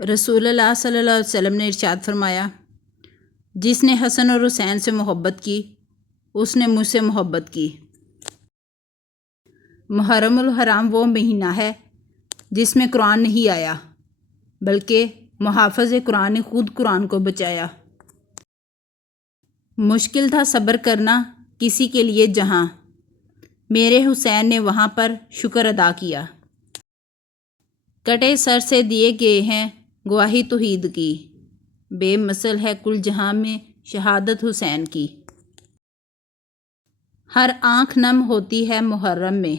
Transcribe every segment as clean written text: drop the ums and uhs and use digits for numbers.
رسول اللہ صلی اللہ علیہ وسلم نے ارشاد فرمایا، جس نے حسن اور حسین سے محبت کی اس نے مجھ سے محبت کی۔ محرم الحرام وہ مہینہ ہے جس میں قرآن نہیں آیا، بلکہ محافظ قرآن نے خود قرآن کو بچایا۔ مشکل تھا صبر کرنا کسی کے لیے جہاں، میرے حسین نے وہاں پر شکر ادا کیا۔ کٹے سر سے دیے گئے ہیں گواہی توحید کی، بے مثل ہے کل جہاں میں شہادت حسین کی۔ ہر آنکھ نم ہوتی ہے محرم میں،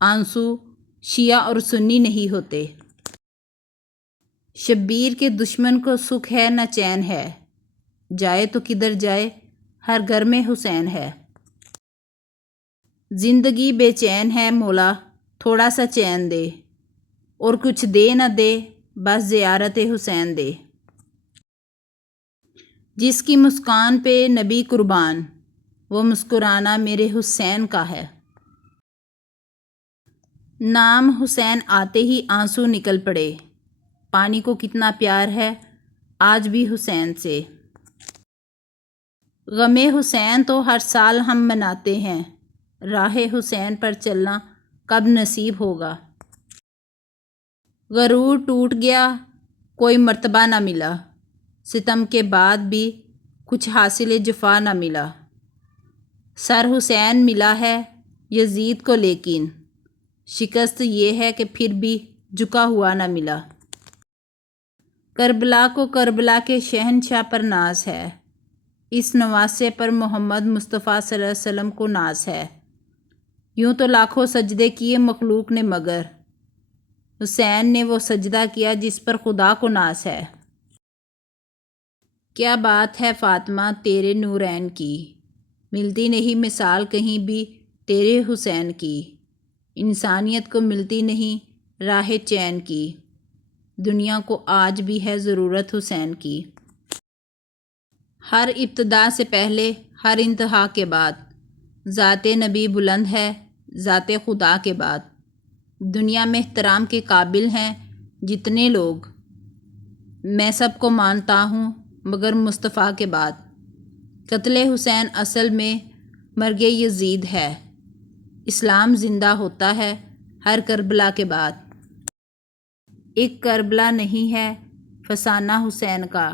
آنسو شیعہ اور سنی نہیں ہوتے۔ شبیر کے دشمن کو سکھ ہے نہ چین ہے، جائے تو کدھر جائے ہر گھر میں حسین ہے۔ زندگی بے چین ہے مولا تھوڑا سا چین دے، اور کچھ دے نہ دے بس زیارت حسین دے۔ جس کی مسکان پہ نبی قربان، وہ مسکرانا میرے حسین کا ہے۔ نام حسین آتے ہی آنسو نکل پڑے، پانی کو کتنا پیار ہے آج بھی حسین سے۔ غم حسین تو ہر سال ہم مناتے ہیں، راہ حسین پر چلنا کب نصیب ہوگا۔ غرور ٹوٹ گیا کوئی مرتبہ نہ ملا، ستم کے بعد بھی کچھ حاصل جفا نہ ملا۔ سر حسین ملا ہے یزید کو لیکن شکست یہ ہے کہ پھر بھی جھکا ہوا نہ ملا۔ کربلا کو کربلا کے شہنشاہ پر ناز ہے، اس نواسے پر محمد مصطفیٰ صلی اللہ علیہ وسلم کو ناز ہے۔ یوں تو لاکھوں سجدے کیے مخلوق نے مگر حسین نے وہ سجدہ کیا جس پر خدا کو ناز ہے۔ کیا بات ہے فاطمہ تیرے نورین کی، ملتی نہیں مثال کہیں بھی تیرے حسین کی۔ انسانیت کو ملتی نہیں راہ چین کی، دنیا کو آج بھی ہے ضرورت حسین کی۔ ہر ابتدا سے پہلے ہر انتہا کے بعد، ذات نبی بلند ہے ذات خدا کے بعد۔ دنیا میں احترام کے قابل ہیں جتنے لوگ، میں سب کو مانتا ہوں مگر مصطفیٰ کے بعد۔ قتل حسین اصل میں مرگ یزید ہے، اسلام زندہ ہوتا ہے ہر کربلا کے بعد۔ ایک کربلا نہیں ہے فسانہ حسین کا،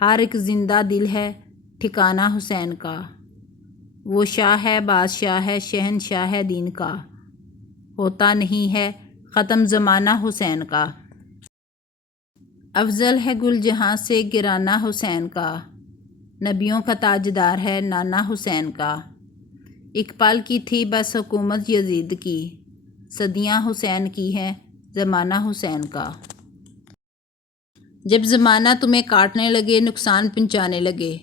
ہر ایک زندہ دل ہے ٹھکانہ حسین کا۔ وہ شاہ ہے بادشاہ ہے شہنشاہ ہے دین کا، ہوتا نہیں ہے ختم زمانہ حسین کا۔ افضل ہے گل جہاں سے گرانہ حسین کا، نبیوں کا تاجدار ہے نانا حسین کا۔ ایک پل کی تھی بس حکومت یزید کی، صدیاں حسین کی ہیں زمانہ حسین کا۔ جب زمانہ تمہیں کاٹنے لگے نقصان پہنچانے لگے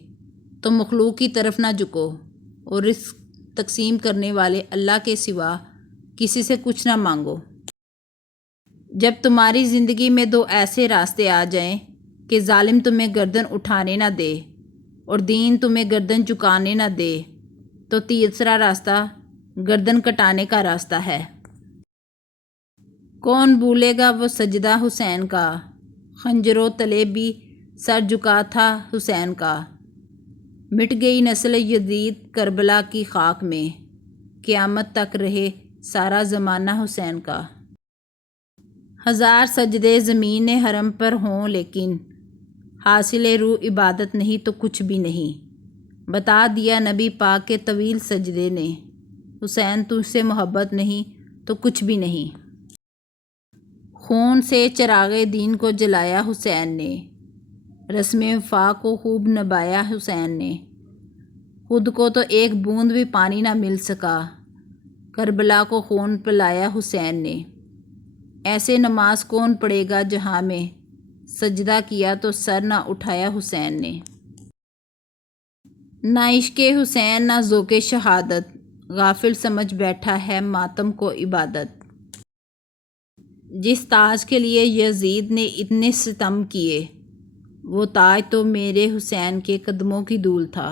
تو مخلوق کی طرف نہ جھکو، اور رزق تقسیم کرنے والے اللہ کے سوا کسی سے کچھ نہ مانگو۔ جب تمہاری زندگی میں دو ایسے راستے آ جائیں کہ ظالم تمہیں گردن اٹھانے نہ دے اور دین تمہیں گردن جھکانے نہ دے، تو تیسرا راستہ گردن کٹانے کا راستہ ہے۔ کون بھولے گا وہ سجدہ حسین کا، خنجروں تلے بھی سر جھکا تھا حسین کا۔ مٹ گئی نسل یزید کربلا کی خاک میں، قیامت تک رہے سارا زمانہ حسین کا۔ ہزار سجدے زمین حرم پر ہوں لیکن حاصل روح عبادت نہیں تو کچھ بھی نہیں۔ بتا دیا نبی پاک کے طویل سجدے نے، حسین تجھ سے محبت نہیں تو کچھ بھی نہیں۔ خون سے چراغ دین کو جلایا حسین نے، رسم وفا کو خوب نبھایا حسین نے۔ خود کو تو ایک بوند بھی پانی نہ مل سکا، کربلا کو خون پلایا حسین نے۔ ایسے نماز کون پڑھے گا جہاں میں، سجدہ کیا تو سر نہ اٹھایا حسین نے۔ نہ عشق حسین نہ ذوق شہادت، غافل سمجھ بیٹھا ہے ماتم کو عبادت۔ جس تاج کے لیے یزید نے اتنے ستم کیے، وہ تاج تو میرے حسین کے قدموں کی دھول تھا۔